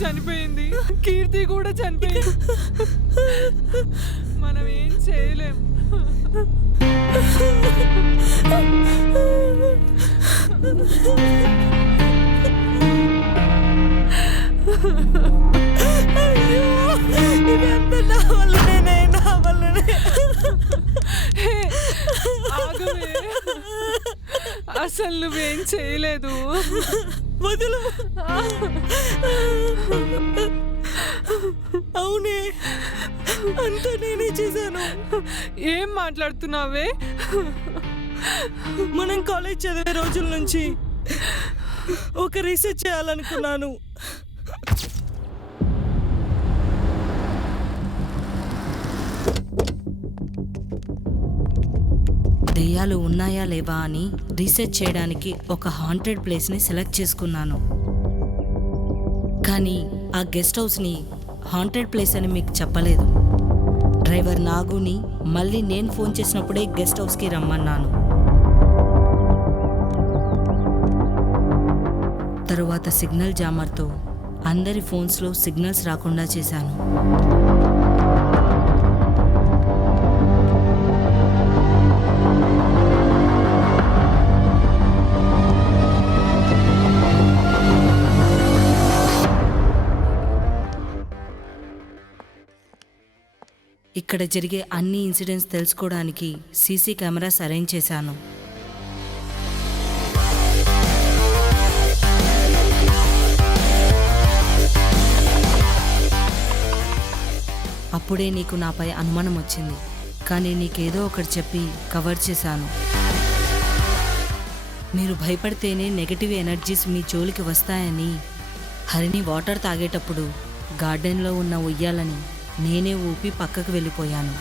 చనిపోయింది, కీర్తి కూడా చనిపోయింది. మనం ఏం చేయలేం. ఆగవే, అసలు నువ్వేం చేయలేదు. వదులు. అవునే, అంతా నేనే చేశాను. ఏం మాట్లాడుతున్నావే? మనం కాలేజ్ చదివే రోజుల నుంచి ఒక రీసెర్చ్ చేయాలనుకున్నాను. దెయ్యాలు ఉన్నాయా లేవా అని రీసెర్చ్ చేయడానికి ఒక హాంటెడ్ ప్లేస్ని సెలెక్ట్ చేసుకున్నాను. కానీ ఆ గెస్ట్ హౌస్ని హాంటెడ్ ప్లేస్ అని మీకు చెప్పలేదు. డ్రైవర్ నాగుని మళ్ళీ నేను ఫోన్ చేసినప్పుడే గెస్ట్ హౌస్కి రమ్మన్నాను. తరువాత సిగ్నల్ జామర్తో అందరి ఫోన్స్లో సిగ్నల్స్ రాకుండా చేశాను. ఇక్కడ జరిగే అన్ని ఇన్సిడెంట్స్ తెలుసుకోవడానికి సీసీ కెమెరాస్ అరేంజ్ చేశాను. అప్పుడే నీకు నాపై అనుమానం వచ్చింది, కానీ నీకేదో ఒకటి చెప్పి కవర్ చేశాను. మీరు భయపడితేనే నెగటివ్ ఎనర్జీస్ మీ జోలికి వస్తాయని హరిని వాటర్ తాగేటప్పుడు గార్డెన్లో ఉన్న ఉయ్యాలని నేనే ఊపి పక్కకు వెళ్ళిపోయాను.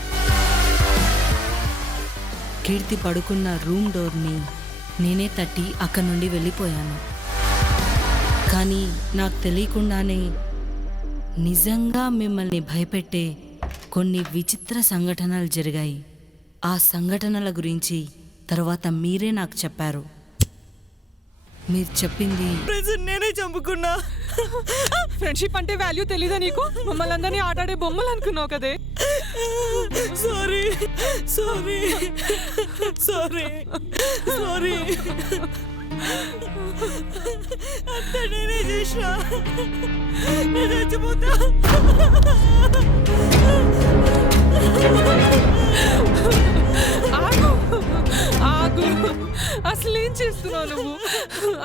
కీర్తి పడుకున్న రూమ్ డోర్ని నేనే తట్టి అక్కడి నుండి వెళ్ళిపోయాను. కానీ నాకు తెలియకుండానే నిజంగా మిమ్మల్ని భయపెట్టే కొన్ని విచిత్ర సంఘటనలు జరిగాయి. ఆ సంఘటనల గురించి తర్వాత మీరే నాకు చెప్పారు. మీరు చెప్పింది నేనే చంపుకున్నా. ఫ్రెండ్షిప్ అంటే వాల్యూ తెలీదా నీకు? మమ్మల్ని అందరినీ ఆటాడే బొమ్మలు అనుకున్నావు కదే. సారీ సారీ సారీ సారీ, అంతా నేనే చేసినా. నేను చచ్చిపోతా. ఆగు ఆగు, అసలేం చేస్తున్నావు నువ్వు?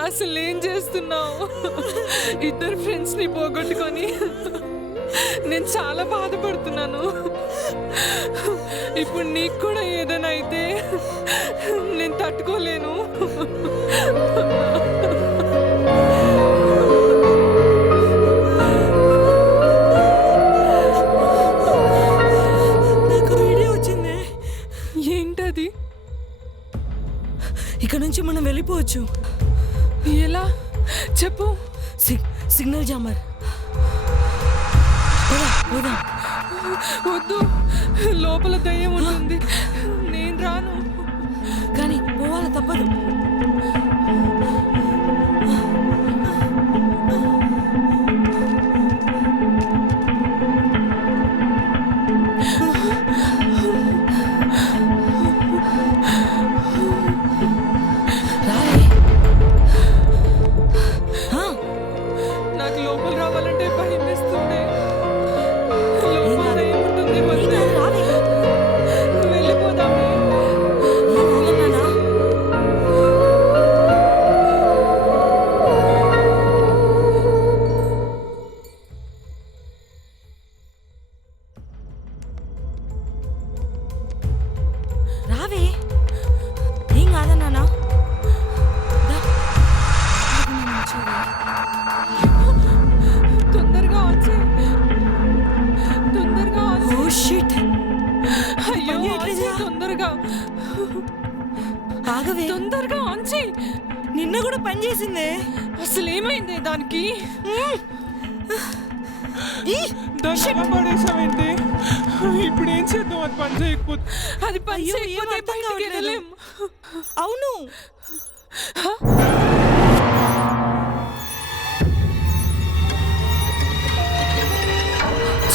అసలేం చేస్తున్నావు? ఇద్దరు ఫ్రెండ్స్ని పోగొట్టుకొని నేను చాలా బాధపడుతున్నాను. ఇప్పుడు నీకు కూడా ఏదైనా అయితే నేను తట్టుకోలేను. నాకు ఐడియా వచ్చింది. ఏంటది? ఇక్కడ నుంచి మనం వెళ్ళిపోవచ్చు. ఎలా చెప్పు? Signal jammer. వద్దు, లోపల దయ్యం ఉంటుంది. నేను రాను. కానీ పోవాలి, తప్పదు. నాకు లోపల రావాలంటే భయం వేస్తుంది. వెళ్ళిపోదామే. రావే, ఏం కాదా నాన్న? తొందరగా ఆన్ చేయి. తొందరగా ఆన్ చేయి. Oh shit. అయ్యో, ఆన్ చేయి తొందరగా. ఆగవే, తొందరగా ఆన్ చేయి. నిన్న కూడా పని చేసిందే. అసలు ఏమైంది దానికి? దాన్ని పడేసావేంటి? ఇప్పుడు ఏం చేద్దాం? అది పని చేయకపోతే? అది పని చేయకపోతే బయటికి వెళ్ళలేం. అవును.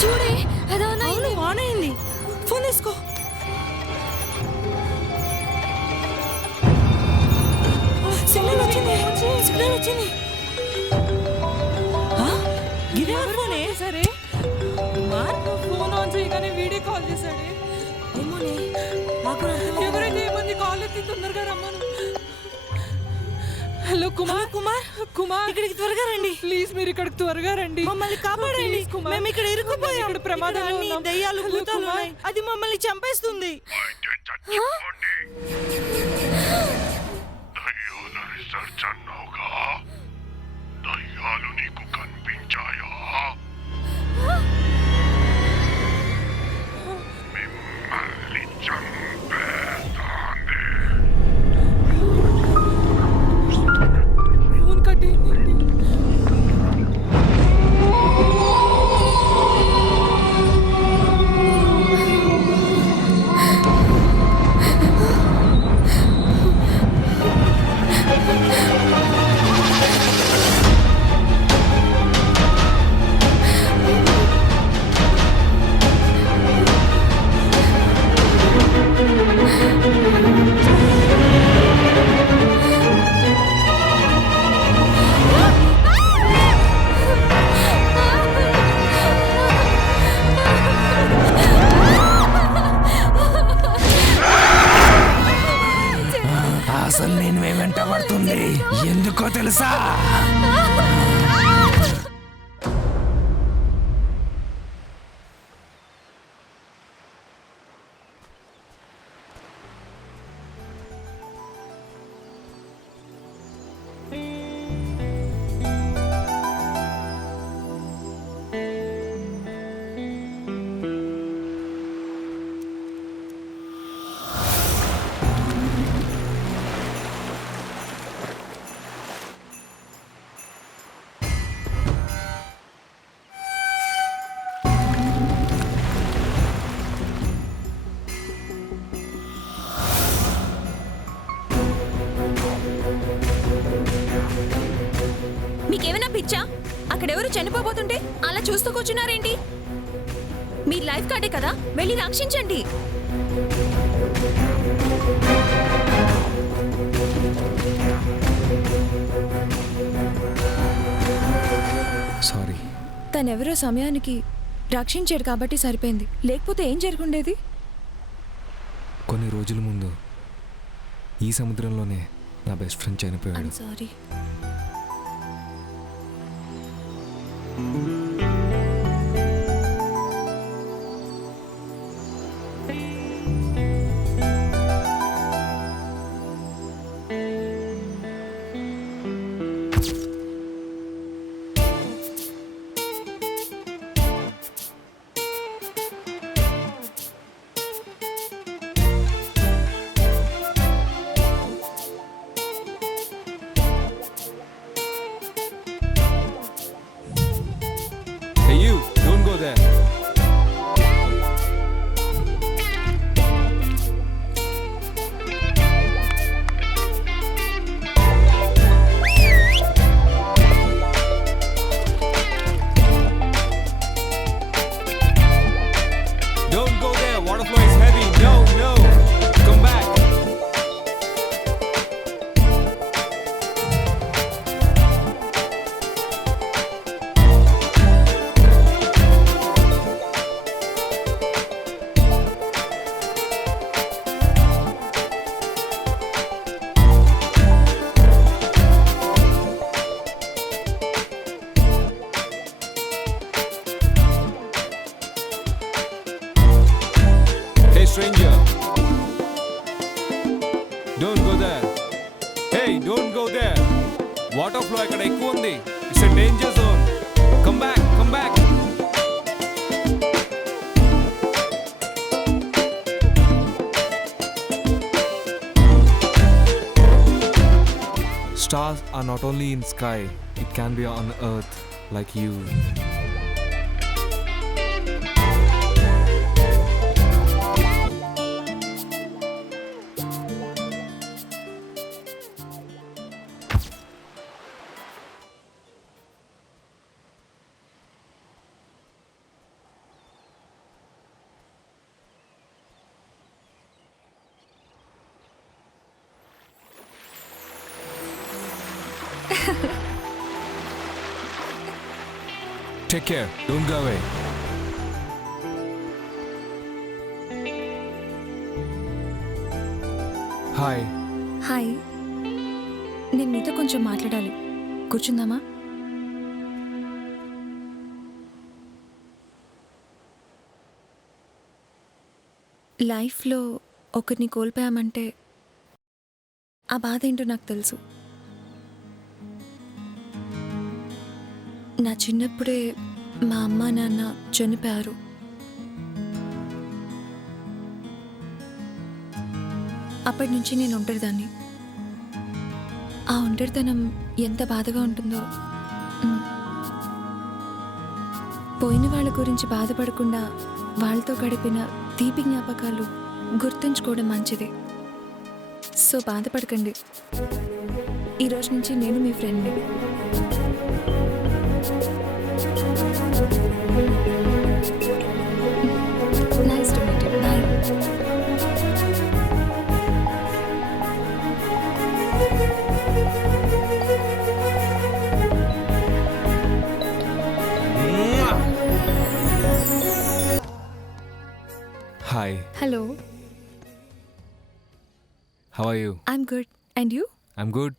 చూడే అదో అవును ఆన్ అయింది. ఫోన్ తీసుకో. సిగ్నల్ వచ్చింది. సిగ్నల్ వచ్చింది. గిదెవరి ఫోనే? సరే కుమార్ ఫోన్ ఆన్ చేయగానే వీడియో కాల్ చేశాడే. ఏమోనే నాకు ఎవరైతే ఏమంది కాల్ ఎత్తి తొందరగా రమ్మను. హలో కుమార్. కుమార్ కుమార్ ఇక్కడికి త్వరగా రండి. ప్లీజ్ మీరు ఇక్కడికి త్వరగా రండి. మమ్మల్ని కాపాడండి. Please, కుమార్. మేము ఇక్కడ ఇరుక్కుపోయాం. ఇక్కడ ప్రమాదంలో ఇక్కడ అన్ని ఉన్నాం. దయ్యాలు హలో, భూతాలు కుమార్. ఉన్నాయి. అది మమ్మల్ని చంపేస్తుంది. దయ్యాల రీసెర్చ్ అన్నావుగా, దయ్యాలు నీకు కనిపించాయా? మిమ్మల్ని చంపేస్తాంది. ఫోన్ కట్టేయండి. అసలు నేను వెంట పడుతుంది ఎందుకో తెలుసా? మీకేమైనా పిచ్చా? అక్కడెవరు చనిపోబోతుంటే అలా చూస్తూ కూర్చున్నారేంటి? మీ లైఫ్ కార్డే కదా, వెళ్ళి రక్షించండి. సారీ. తనెవరో సమయానికి రక్షించాడు కాబట్టి సరిపోయింది, లేకపోతే ఏం జరుగుండేది? కొన్ని రోజుల ముందు ఈ సముద్రంలోనే నా బెస్ట్ ఫ్రెండ్ చనిపోయాడు. Sorry. Hey you, don't go there. Don't go there. Water flow is heavy. No, no. Come back. Hey stranger. Don't go there. Hey, don't go there. Water flow ఇక్కడ ఎక్కువ ఉంది. It's a danger zone. Come back, come back. Stars are not only in sky, it can be on earth like you. Take care, don't go away. Hi. Hi, నేను మీతో కొంచెం మాట్లాడాలి. కూర్చుందామా? లైఫ్లో ఒకరిని కోల్పోయామంటే ఆ బాధ ఏంటో నాకు తెలుసు. నా చిన్నప్పుడే మా అమ్మ నాన్న చనిపోయారు. అప్పటి నుంచి నేను ఒంటరిదాన్ని. ఆ ఒంటరితనం ఎంత బాధగా ఉంటుందో. పోయిన వాళ్ళ గురించి బాధపడకుండా వాళ్ళతో గడిపిన తీపి జ్ఞాపకాలు గుర్తుంచుకోవడం మంచిది. సో బాధపడకండి. ఈరోజు నుంచి నేను మీ ఫ్రెండ్ని. Nice to meet you. Bye. Hi. Hello. How are you? I'm good. And you? I'm good.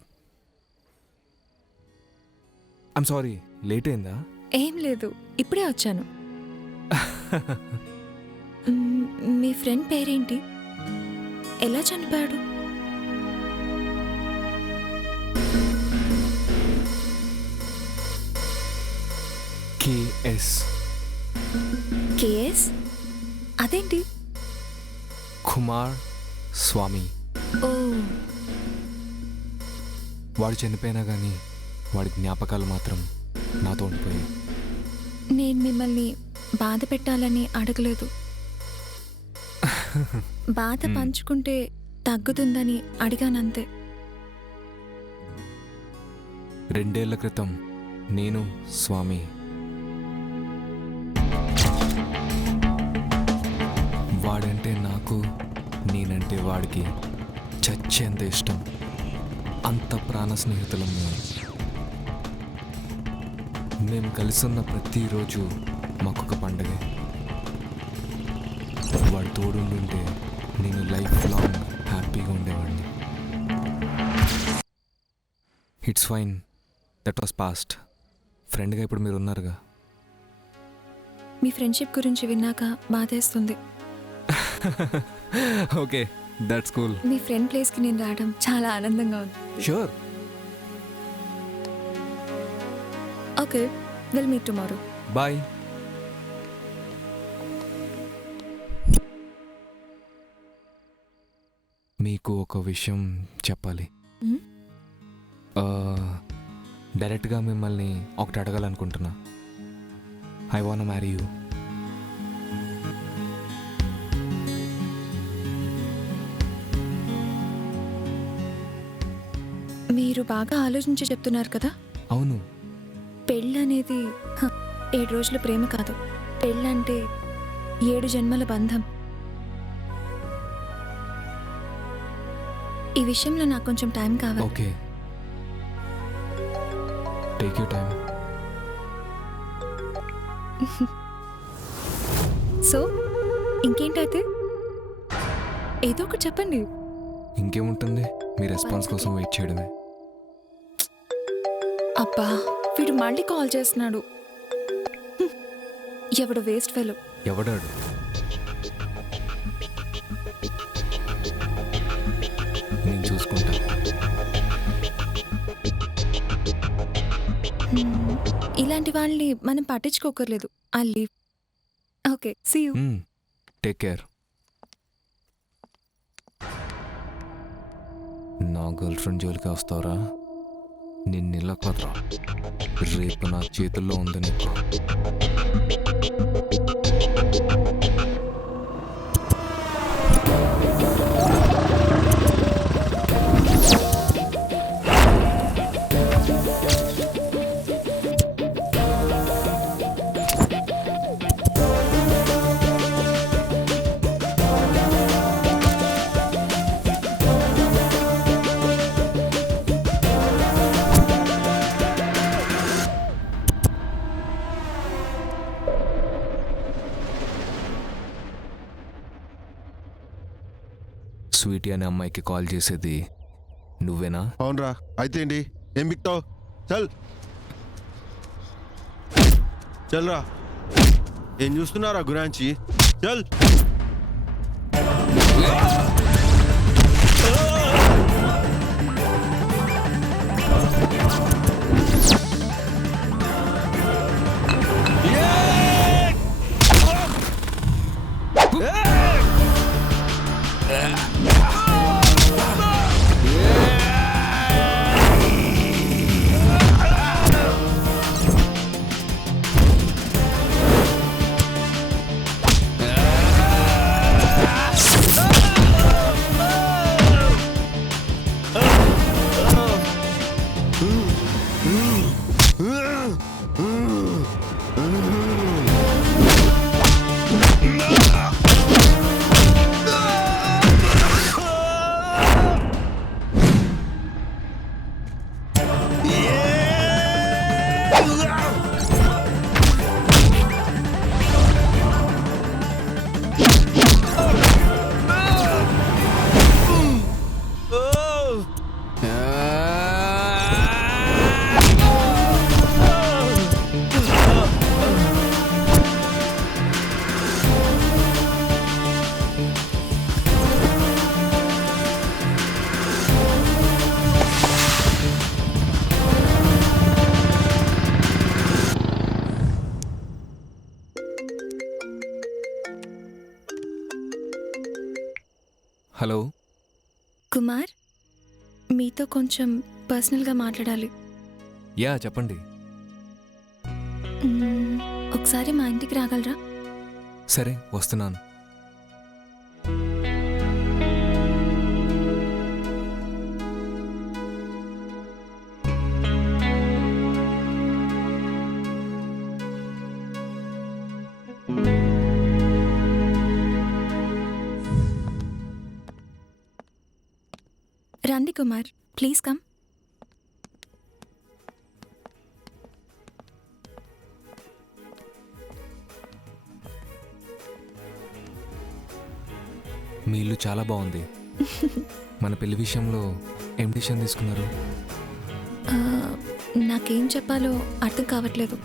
I'm sorry, late అయిందా? ఏం లేదు, ఇప్పుడే వచ్చాను. మీ ఫ్రెండ్ పేరేంటి? ఎలా చనిపోయాడు? కేఎస్. కేఎస్? అదేంటి? కుమార్ స్వామి. ఓ, వాడు చనిపోయినా కానీ వాడి జ్ఞాపకాలు మాత్రం నాతో ఉండిపోయాయి. నేను మిమ్మల్ని బాధ పెట్టాలని అడగలేదు. బాధ పంచుకుంటే తగ్గుతుందని అడిగానంతే. 2 ఏళ్ల క్రితం నేను స్వామి వాడంటే నాకు, నేనంటే వాడికి చచ్చేంత ఇష్టం. అంత ప్రాణ స్నేహితులం మేము కలిసున్న ప్రతిరోజు మాకొక పండగే. వాడు తోడుండుంటే నేను లైఫ్ లాంగ్ హ్యాపీగా ఉండేవాడిని. It's fine, that was past. ఫ్రెండ్గా ఇప్పుడు మీరు ఉన్నారుగా. మీ ఫ్రెండ్షిప్ గురించి విన్నాక బాధేస్తుంది. Okay, that's cool. మీ ఫ్రెండ్ ప్లేస్కి నేను రావడం చాలా ఆనందంగా ఉంది. Sure. Okay, will meet tomorrow. Bye. మీకు ఒక విషయం చెప్పాలి. డైరెక్ట్గా మిమ్మల్ని ఒకటి అడగాలనుకుంటున్నా. I want marry you. మీరు బాగా ఆలోచించి చెప్తున్నారు కదా. అవును. పెళ్ళనేది 7 రోజుల ప్రేమ కాదు. పెళ్ళంటే 7 జన్మల బంధం. ఈ విషయంలో నాకు కొంచెం టైం కావాలి. Okay, take your time. So ఇంకేంటైతే? ఏదో ఒకటి చెప్పండి. ఇంకేముంటుంది, మీ రెస్పాన్స్ కోసం వెయిట్ చేయడమే. అబ్బా, వీడు మళ్ళీ కాల్ చేస్తున్నాడు. ఎవడు వేస్ట్ ఫెలో. ఎవడాడు? నేను చూసుకుంటా. ఇలాంటి వాళ్ళని మనం పట్టించుకోకర్లేదు. I leave. Okay, see you. Take care. నా గర్ల్ ఫ్రెండ్ జోలికి వస్తావరా? నిన్ను ఇలా కదరా, రేపు నా చేతుల్లో ఉంది నీకు. స్వీటీ అనే అమ్మాయికి కాల్ చేసేది నువ్వేనా? అవునరా, అయితే ఏంటి? ఏం బిక్తావు? చల్ చల్రా. ఏం చూస్తున్నారా గురాంచి? చల్. హలో కుమార్, మీతో కొంచెం పర్సనల్గా మాట్లాడాలి. యా చెప్పండి. ఒకసారి మా ఇంటికి రాగలరా? సరే వస్తున్నాను. రండి కుమార్, ప్లీజ్ కమ్. మీ ఇల్లు చాలా బాగుంది. మన పెళ్లి విషయంలో ఏం డిసిషన్ తీసుకున్నారు? నాకేం చెప్పాలో అర్థం కావట్లేదు.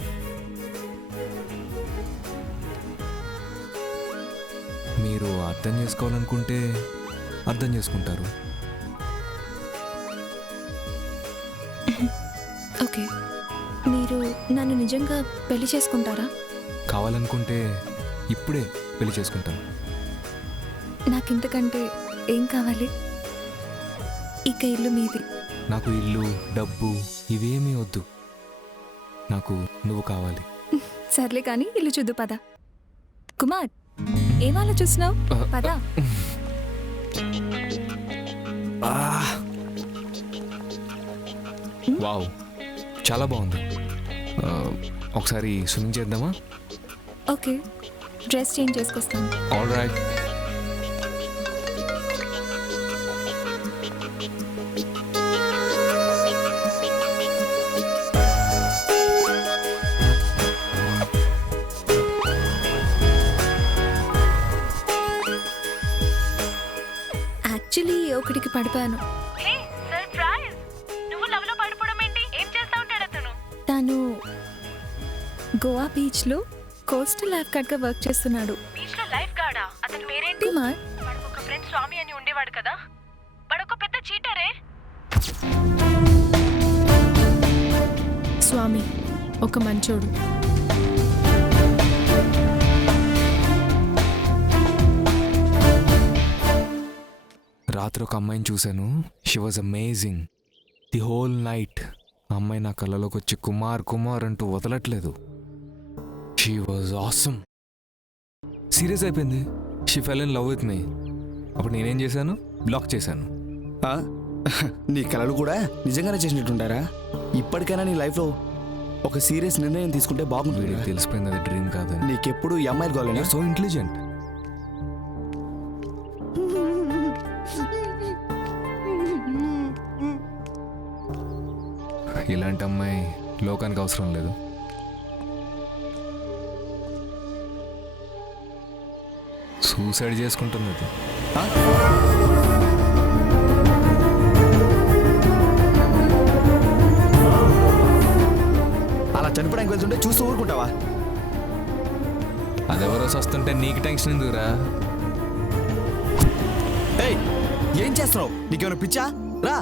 మీరు అర్థం చేసుకోవాలనుకుంటే అర్థం చేసుకుంటారు. ఓకే, మీరు నన్ను నిజంగా పెళ్లి చేసుకుంటారా? కావాలనుకుంటే ఇప్పుడే పెళ్లి చేసుకుంటాను. నాకింతకంటే ఏం కావాలి? ఇక ఇల్లు మీది. నాకు ఇల్లు, డబ్బు ఇవేమీ వద్దు. నాకు నువ్వు కావాలి. సర్లే కానీ ఇల్లు చూద్దు పద. కుమార్, ఏం ఆలోచిస్తున్నావు? పద. వావ్, చాలా బాగుంది. ఒకసారి స్విమ్మింగ్ చేద్దామా? ఓకే, డ్రెస్ చేంజ్ చేసుకొస్తాను. All right. యాక్చువల్లీ ఒకటికి పడిపోయాను. తను గోవా బీచ్ లో కోస్టల్ లైఫ్ గార్డ్ గా వర్క్ చేస్తున్నాడు. బీచ్ లో లైఫ్ గార్డా? అతని పేరేంటి? కుమార్, వాడికి ఒక ఫ్రెండ్ స్వామి అని ఉండేవాడు కదా, వాడొక పెద్ద చీటరే. స్వామి ఒక మంచోడు. రాత్రి ఒక అమ్మాయిని చూశాను. She was amazing. The whole night ఆ అమ్మాయి నా కళ్ళలోకి వచ్చి కుమార్ కుమార్ అంటూ వదలట్లేదు. She was awesome. సీరియస్ అయిపోయింది. She fell in love with me. అప్పుడు నేనేం చేశాను? బ్లాక్ చేశాను. నీ కలలు కూడా నిజంగానే చేసినట్టుంటారా? ఇప్పటికైనా నీ లైఫ్లో ఒక సీరియస్ నిర్ణయం తీసుకుంటే బాగుంటుంది. వీడికి తెలిసిపోయింది అది డ్రీమ్ కాదని. నీకెప్పుడు ఈ అమ్మాయిలు కావాలని? So intelligent. ఇలాంటి అమ్మాయి లోకానికి అవసరం లేదు. సూసైడ్ చేసుకుంటున్నది. చనిపోవడానికి వెళ్తుంటే చూస్తూ ఊరుకుంటావా? అదెవరో వస్తుంటే నీకు టెన్షన్ ఎందుకురా? ఏయ్, ఏం చేస్తున్నావు? నీకేమైనా పిచ్చా? రా,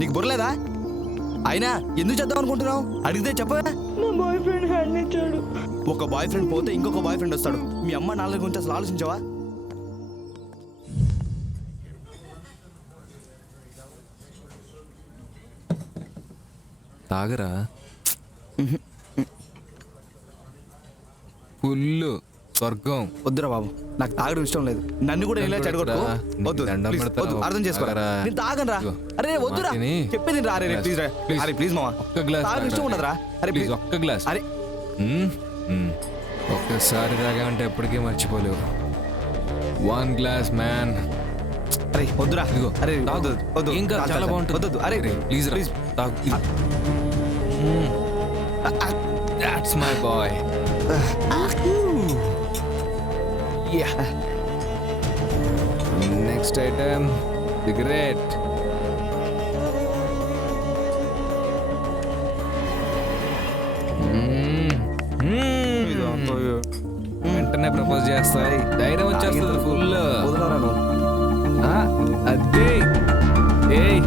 నీకు బుర్రలేదా? అయినా ఎందుకు చేద్దాం అనుకుంటున్నావు? అడిగితే చెప్పవా? నా బాయ్ ఫ్రెండ్ హ్యాండ్ ఇచ్చాడు. ఒక బాయ్ ఫ్రెండ్ పోతే ఇంకొక బాయ్ ఫ్రెండ్ వస్తాడు. మీ అమ్మ నాన్న గురించి అసలు ఆలోచించావా? తాగరా. ఫుల్ స్వర్గం. వద్దురా బాబు, నాకు తాగడం ఇష్టం లేదు. నన్ను కూడా ఇలా చెడగొట్టు. వద్దు, దండం please, పెడతాను. వద్దు, అర్థం చేసుకోరా. తాగరా. నేను తాగనరా. అరే వద్దురా, మాటిని. చెప్పేది రా. అరే ప్లీజ్ రా. Please. అరే ప్లీజ్ మామ, ఒక్క గ్లాస్ తాగడం ఇష్టం ఉండదురా. అరే ప్లీజ్ ప్లీజ్. ఒక్క గ్లాస్. అరే ఒక్కసారి తాగామంటే ఎప్పటికీ మర్చిపోలేవు. 1 glass మ్యాన్. అరే వద్దురా. ఇదిగో అరే తాగు. వద్దు వద్దు. ఏం కాదు, చాలు, చాలా చాలు. బాగుంటుంది. వద్దు. అరే ప్లీజ్ ప్లీజ్. తాగు. That's my boy. Next item cigarette. వెంటనే ప్రపోజ్ చేస్తా. ధైర్యం వచ్చేస్తుంది ఫుల్. వదలరా నువ్వు. అదే ఏయ్,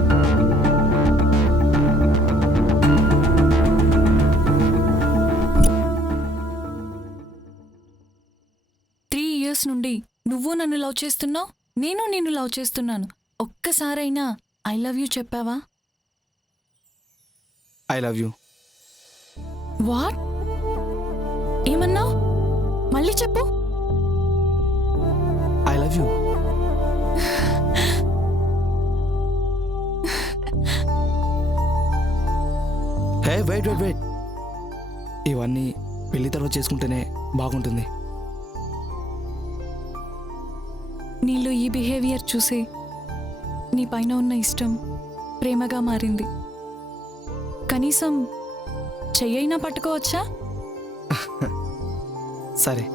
3 years నుండి నువ్వు నన్ను లవ్ చేస్తున్నావు, నేను నిన్ను లవ్ చేస్తున్నాను. ఒక్కసారైనా ఐ లవ్ యూ చెప్పావా? I love you. వాట్? ఏమన్నావు? మళ్ళీ చెప్పు. I love you. Hey wait wait wait, ఇవన్నీ పెళ్లి తర్వాత చేసుకుంటేనే బాగుంటుంది. నీలో ఈ బిహేవియర్ చూసి నీ పైన ఉన్న ఇష్టం ప్రేమగా మారింది. కనీసం చెయ్యైనా పట్టుకోవచ్చా? సరే.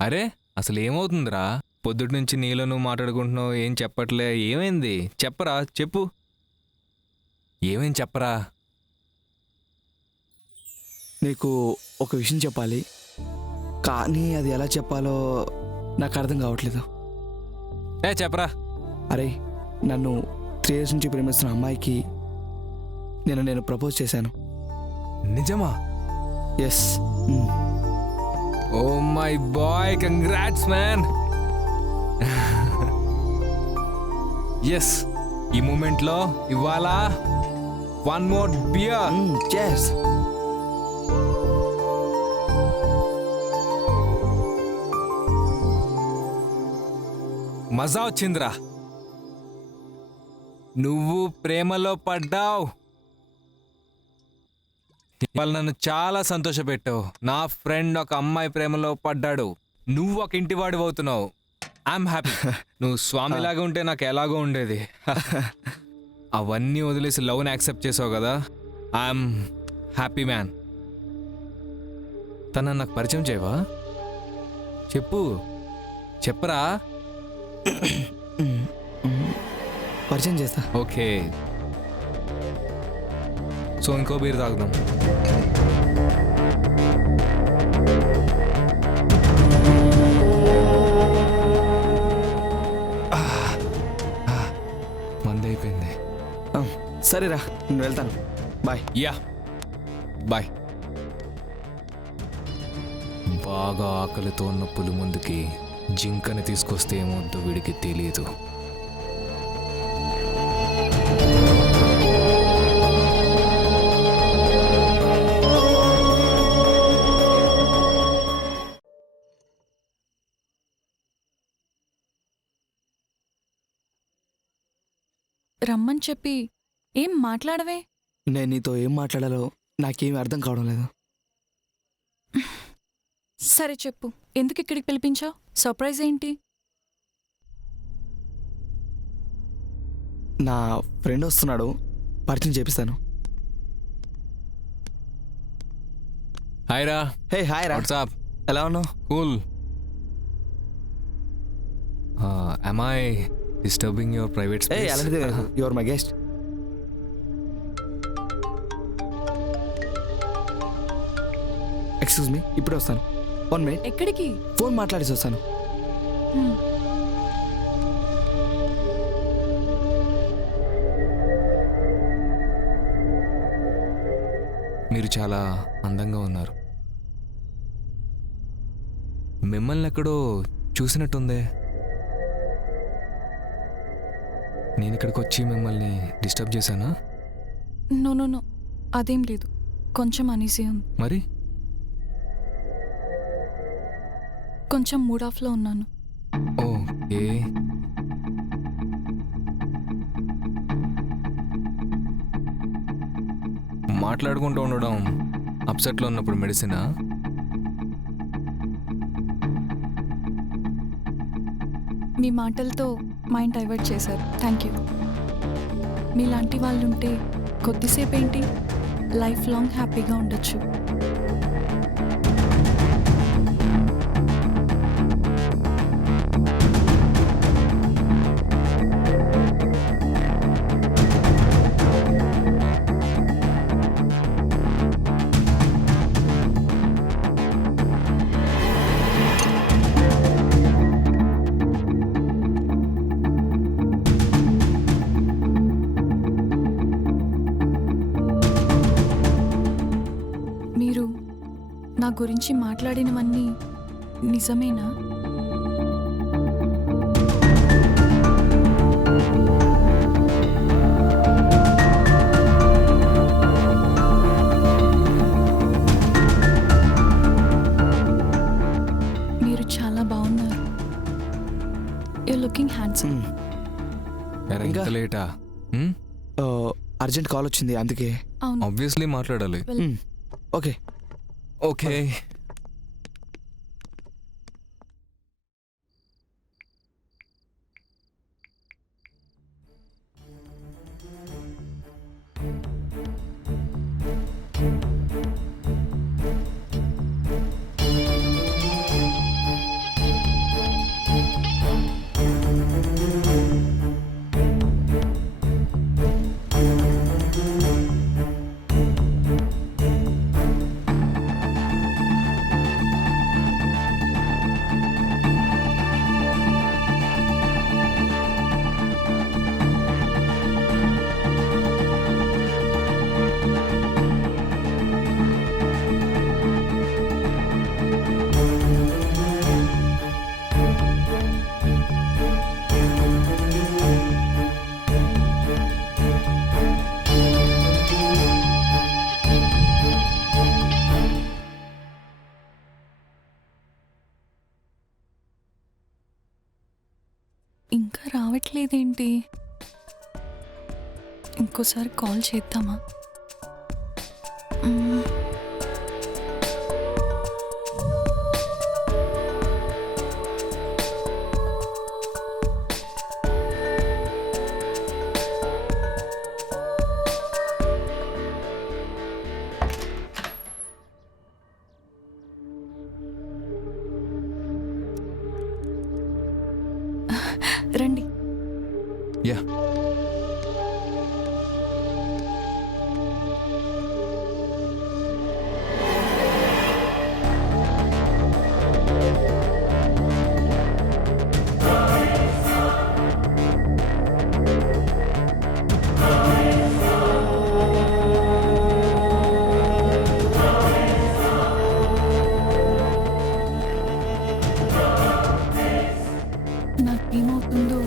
అరే అసలు ఏమవుతుందిరా? పొద్దుటి నుంచి నీలో నువ్వు మాట్లాడుకుంటున్నావు, ఏం చెప్పట్లే. ఏమైంది చెప్పరా, చెప్పు. ఏమేం చెప్పరా? నీకు ఒక విషయం చెప్పాలి, కానీ అది ఎలా చెప్పాలో నాకు అర్థం కావట్లేదు. చెప్పరా. అరే, నన్ను 3 years నుంచి ప్రేమిస్తున్న అమ్మాయికి నేను ప్రపోజ్ చేశాను. నిజమా? Yes. Oh my boy, congrats man. Yes, ఈ మూమెంట్లో ఇవాళ 1 more beer. చెస్. మజా వచ్చిందిరా. నువ్వు ప్రేమలో పడ్డావు. ఇవాళ నన్ను చాలా సంతోషపెట్టావు. నా ఫ్రెండ్ ఒక అమ్మాయి ప్రేమలో పడ్డాడు, నువ్వు ఒక ఇంటివాడు అవుతున్నావు. I'm happy. నువ్వు స్వామిలాగా ఉంటే నాకు ఎలాగో ఉండేది. అవన్నీ వదిలేసి లవ్ని యాక్సెప్ట్ చేసావు కదా. I'm happy man. తనని నాకు పరిచయం చేయవా? చెప్పు, చెప్పరా. పరిచయం చేస్తా. ఓకే, సో ఇంకో బీర్ తాగుదాం. మంది అయిపోయింది. సరేరా, నేను వెళ్తాను. బాయ్. Yeah bye. బాగా ఆకలితో ఉన్న పులి ముందుకి జింకని తీసుకొస్తే ఏమవుతుందో వీడికి తెలియదు. రమ్మని చెప్పి ఏం మాట్లాడవే? నేను నీతో ఏం మాట్లాడాలో నాకేమీ అర్థం కావడం లేదు. సరే చెప్పు, ఎందుకు ఇక్కడికి పిలిపించావు? సర్ప్రైజ్ ఏంటి? నా ఫ్రెండ్ వస్తున్నాడు, పరిచయం చేపిస్తాను. హాయ్ రా. హే హాయ్ రా. వాట్సాప్? ఎలా ఉన్నావు? Cool. am I disturbing your private ఏ అలాంటిది your my guest. Excuse me, ఇప్పుడే వస్తాను. 1 minute, ఎక్కడికి? ఫోన్ మాట్లాడేసి వస్తాను. మీరు చాలా అందంగా ఉన్నారు. మిమ్మల్ని ఎక్కడో చూసినట్టుందే. నేను ఇక్కడికి వచ్చి మిమ్మల్ని డిస్టర్బ్ చేశానా? నో నో నో, అదేం లేదు. కొంచెం అనీజీ ఉంది. మరి కొంచెం మూడ్ ఆఫ్లో ఉన్నాను. ఓకే. మాట్లాడుకుంటూ ఉండడం అప్సెట్లో ఉన్నప్పుడు మెడిసినా? మీ మాటలతో మైండ్ డైవర్ట్ చేశారు. Thank you. మీలాంటి వాళ్ళు ఉంటే కొద్దిసేపు ఏంటి, లైఫ్ లాంగ్ హ్యాపీగా ఉండొచ్చు. మీరు నా గురించి మాట్లాడినవన్నీ నిజమేనా? మీరు చాలా బాగున్నారు. You looking handsome. ఎరా, ఇంత లేటా? అర్జెంట్ కాల్ వచ్చింది అందుకే. అవును. ఆబ్వియస్లీ మాట్లాడాలి. Okay okay. ఇంకా రావట్లేదేంటి? ఇంకోసారి కాల్ చేద్దామా? రండి. యా. నాకేమవుతుందో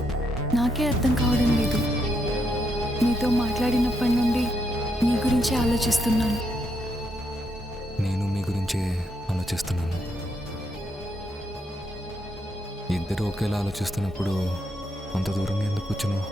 నాకే అర్థం కావడం లేదు. మీతో మాట్లాడినప్పటి నుండి మీ గురించే ఆలోచిస్తున్నాను. నేను మీ గురించే ఆలోచిస్తున్నాను. ఇద్దరు ఒకేలా ఆలోచిస్తున్నప్పుడు అంత దూరంగా ఎందుకు కూర్చున్నావు?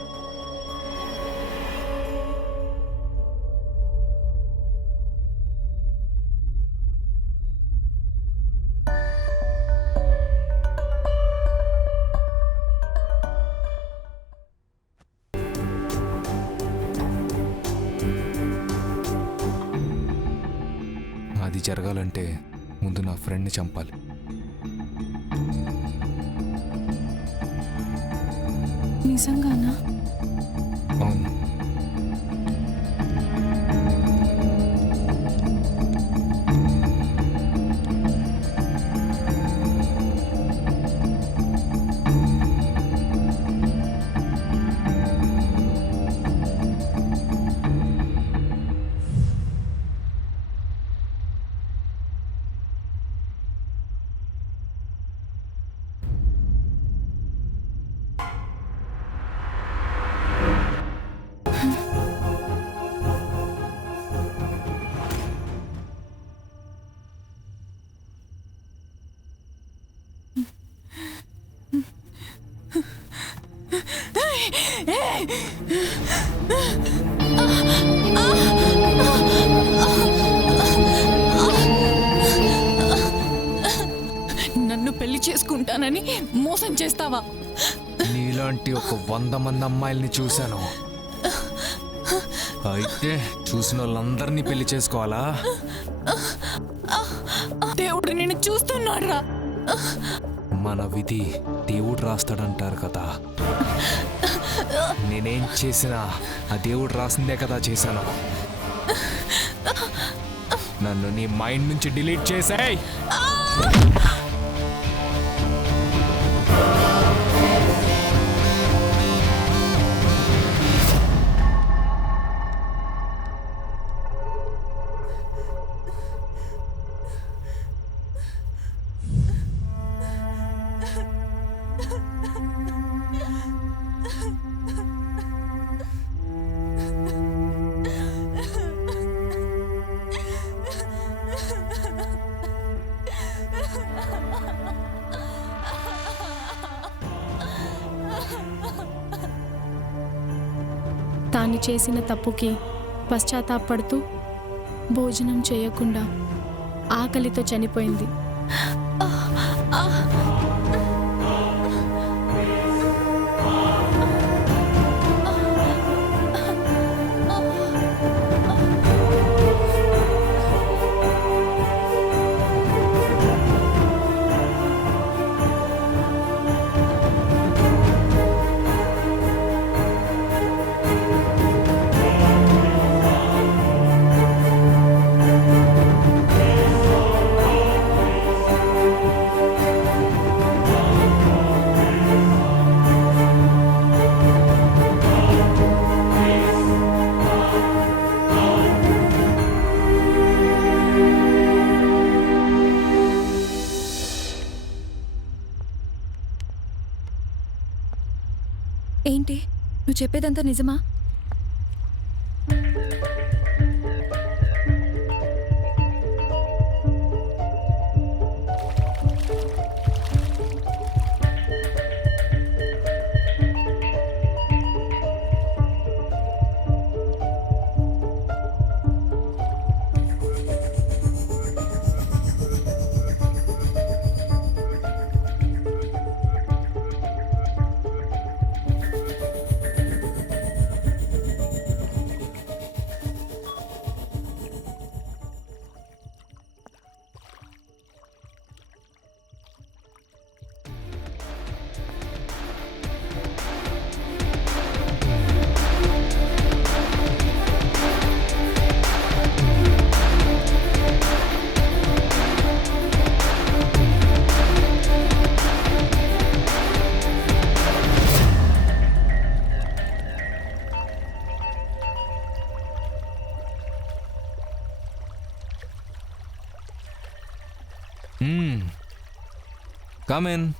అది జరగాలంటే ముందు నా ఫ్రెండ్ని చంపాలి. మీ నిజంగానా? అవును. నన్ను పెళ్లి చేసుకుంటానని మోసం చేస్తావా? నీలాంటి ఒక 100 మంది అమ్మాయిల్ని చూశాను. అయితే చూసిన వాళ్ళందరినీ పెళ్లి చేసుకోవాలా? దేవుడు నిన్ను చూస్తున్నాడురా. మన విధి దేవుడు రాస్తాడంటారు కదా. నేనేం చేసినా ఆ దేవుడు రాసిందే కదా చేశాను. నన్ను నీ మైండ్ నుంచి డిలీట్ చేసేయ్. తాను చేసిన తప్పుకి పశ్చాత్తాపడుతూ భోజనం చేయకుండా ఆకలితో చనిపోయింది. ఏంటి నువ్వు చెప్పేదంతా నిజమా? Come in.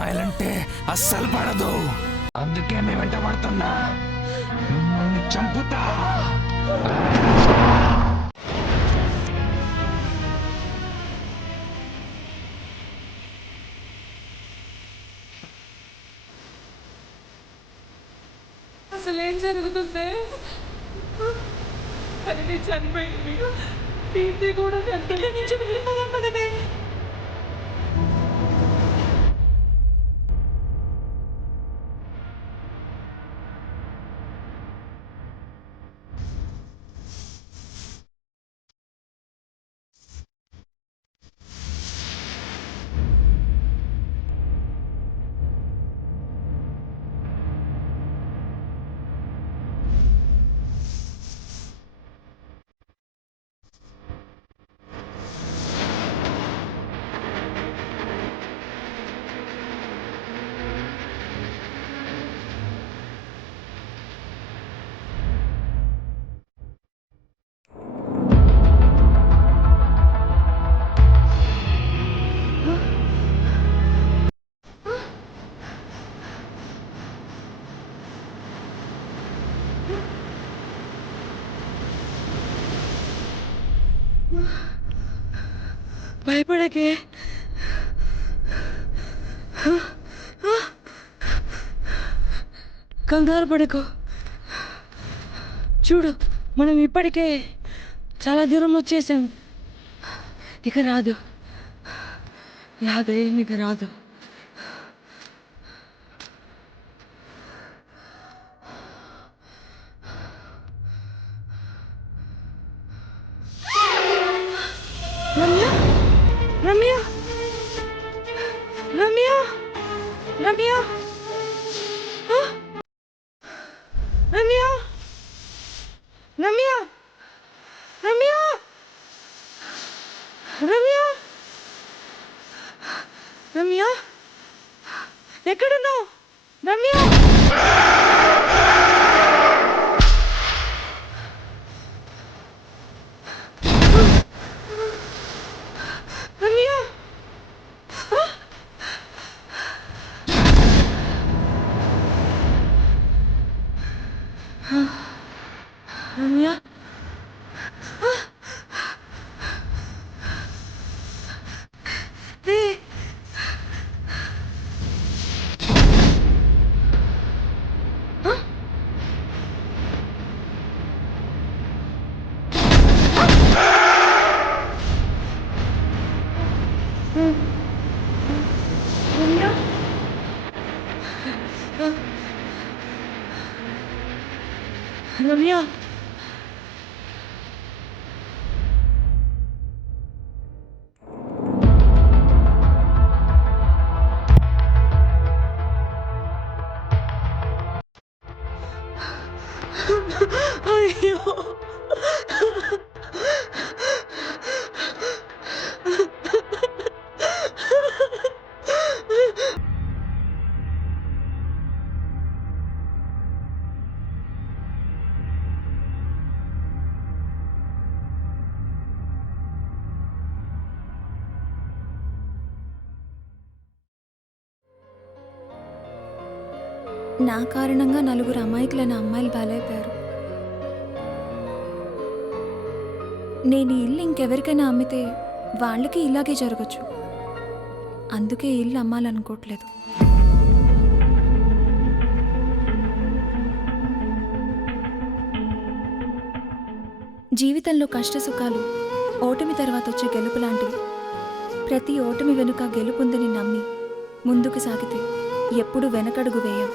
అమ్మాయిలంటే అస్సలు పడదు. అందుకే మేము వెంట పడుతున్నా. మిమ్మల్ని చంపుతా. అసలు ఏం జరుగుతుంది? అది చనిపోయింది, దీప్తి కూడా చనిపోయింది. భయపడకే. కంగారు పడకు. చూడు, మనం ఇప్పటికే చాలా దూరం వచ్చేసాం. ఇక రాదు, ఇక రాదు. రమ్య, రమ్య, రమ్య, రమ్య, రమ్య, రమ్య, రమ్య, రమ్య, రమ్య, ఎక్కడున్నావు రమ్య? రమ్య, రమ్య, రమ్య, అయ్యో, నా కారణంగా నలుగురు అమాయకులైన అమ్మాయిలు బలైపోయారు. నేను ఈ ఇల్లు ఇంకెవరికైనా అమ్మితే వాళ్ళకి ఇలాగే జరగచ్చు. అందుకే ఈ ఇల్లు అమ్మాలనుకోవట్లేదు. జీవితంలో కష్ట సుఖాలు ఓటమి తర్వాత వచ్చే గెలుపు లాంటివి. ప్రతి ఓటమి వెనుక గెలుపుందని నమ్మి ముందుకు సాగితే ఎప్పుడూ వెనకడుగు వేయం.